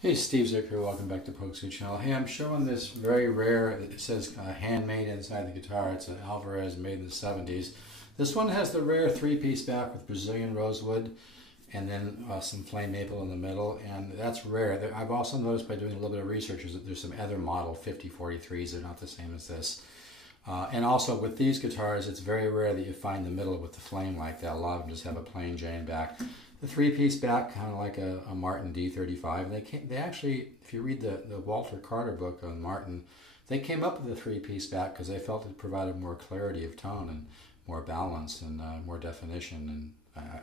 Hey, Steve Zick here. Welcome back to Pokesoo Channel. Hey, I'm showing this very rare, it says handmade inside the guitar. It's an Alvarez made in the 70s. This one has the rare three-piece back with Brazilian rosewood and then some flame maple in the middle, and that's rare. I've also noticed by doing a little bit of research that there's some other model 5043s. They're not the same as this. And also with these guitars, it's very rare that you find the middle with the flame like that. A lot of them just have a plain Jane back. The three-piece back, kind of like a Martin D35. They actually, if you read the Walter Carter book on Martin, they came up with the three-piece back because they felt it provided more clarity of tone and more balance and more definition. And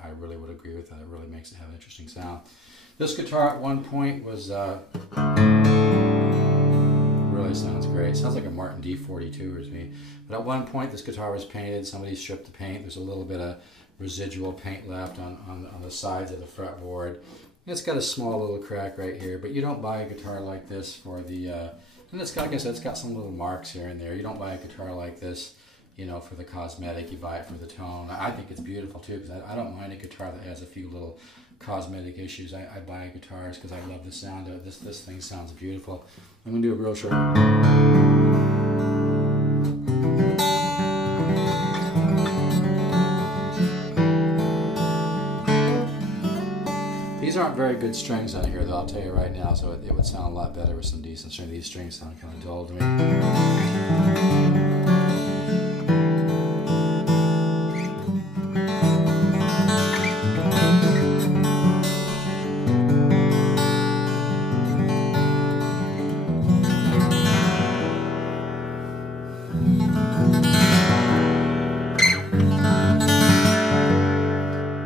I really would agree with that. It really makes it have an interesting sound. This guitar at one point was really sounds great. It sounds like a Martin D42 to me. But at one point, this guitar was painted. Somebody stripped the paint. There's a little bit of residual paint left on the sides of the fretboard. It's got a small little crack right here, but you don't buy a guitar like this for the, and it's got, like I said, it's got some little marks here and there. You don't buy a guitar like this, you know, for the cosmetic. You buy it for the tone. I think it's beautiful too, because I don't mind a guitar that has a few little cosmetic issues. I buy guitars because I love the sound of it. This thing sounds beautiful. I'm going to do a real short. These aren't very good strings on here, though, I'll tell you right now, so it would sound a lot better with some decent strings. These strings sound kind of dull to me.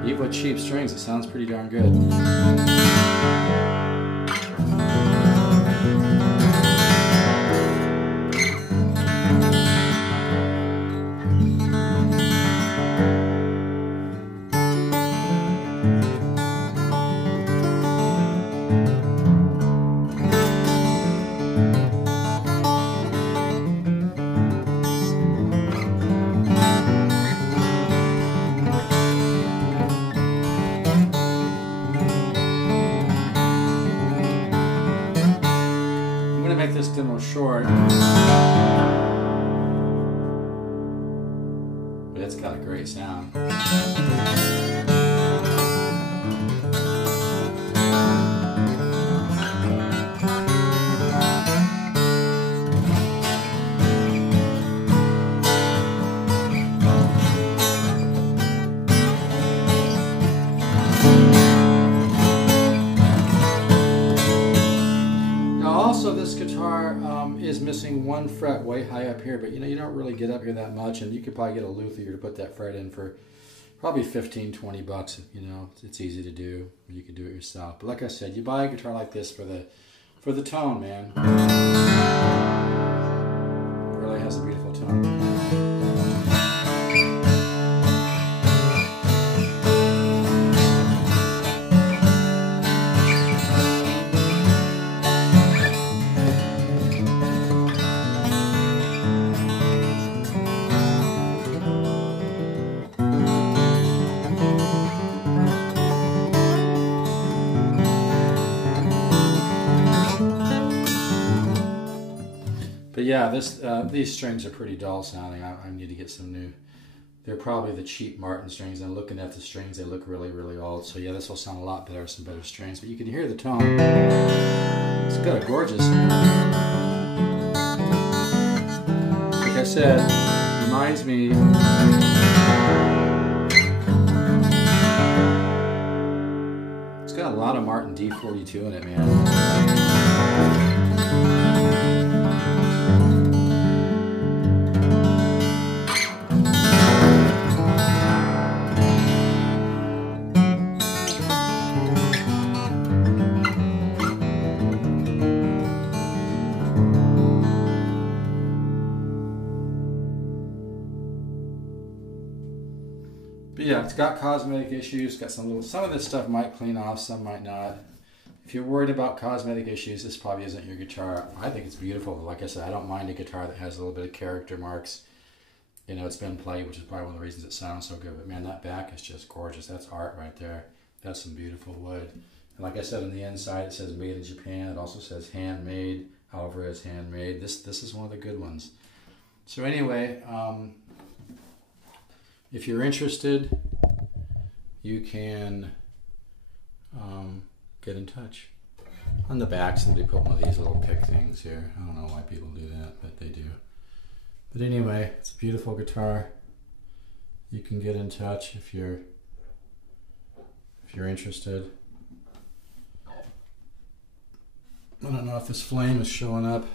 Even with cheap strings, it sounds pretty darn good. Make this demo short, but it's got a great sound. Also, this guitar is missing one fret way high up here, but you know, you don't really get up here that much, and you could probably get a luthier to put that fret in for probably 15, 20 bucks. You know, it's easy to do. You can do it yourself. But like I said, you buy a guitar like this for the tone, man. It really has a beautiful tone. But yeah, these strings are pretty dull sounding. I need to get some new. They're probably the cheap Martin strings. And looking at the strings, they look really, really old. So yeah, this will sound a lot better with some better strings. But you can hear the tone. It's got a gorgeous. Like I said, reminds me. It's got a lot of Martin D42 in it, man. But yeah, it's got cosmetic issues, got some of this stuff might clean off, some might not. If you're worried about cosmetic issues, this probably isn't your guitar. I think it's beautiful. Like I said, I don't mind a guitar that has a little bit of character marks. You know, it's been played, which is probably one of the reasons it sounds so good. But man, that back is just gorgeous. That's art right there. That's some beautiful wood. And like I said, on the inside it says made in Japan. It also says handmade, Alvarez handmade. This is one of the good ones. So anyway, if you're interested, you can get in touch. On the back, somebody put one of these little pick things here. I don't know why people do that, but they do. But anyway, it's a beautiful guitar. You can get in touch if you're interested. I don't know if this flame is showing up.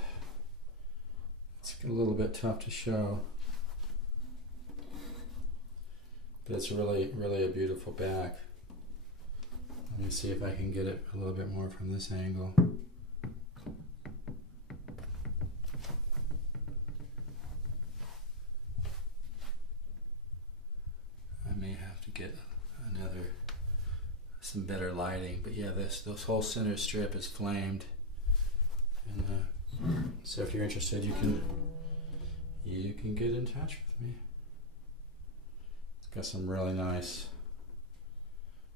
It's a little bit tough to show. But it's really a beautiful back. Let me see if I can get it a little bit more from this angle. I may have to get some better lighting, but yeah, this whole center strip is flamed. And so if you're interested, you can get in touch with me. It's got some really nice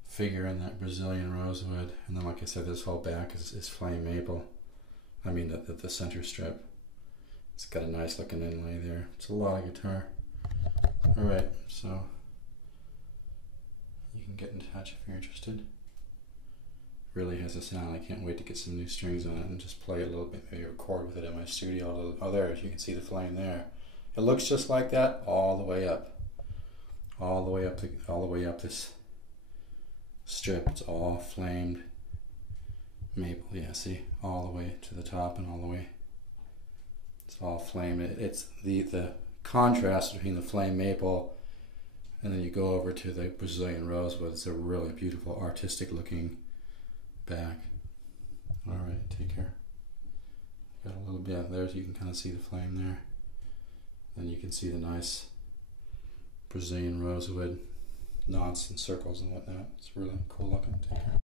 figure in that Brazilian rosewood, and then like I said, this whole back is flame maple. I mean the center strip. It's got a nice looking inlay there. It's a lot of guitar. Alright, so you can get in touch if you're interested. Really has a sound. I can't wait to get some new strings on it and just play it a little bit, maybe record with it in my studio. Oh, there, you can see the flame there. It looks just like that all the way up. All the way up this strip. It's all flamed maple. Yeah, see, all the way to the top and all the way. It's all flame. It's the contrast between the flame maple and then you go over to the Brazilian rosewood. It's a really beautiful, artistic looking back. All right, take care. Got a little bit there, so you can kind of see the flame there. Then you can see the nice Brazilian rosewood knots and circles and whatnot. It's really cool looking. Take care.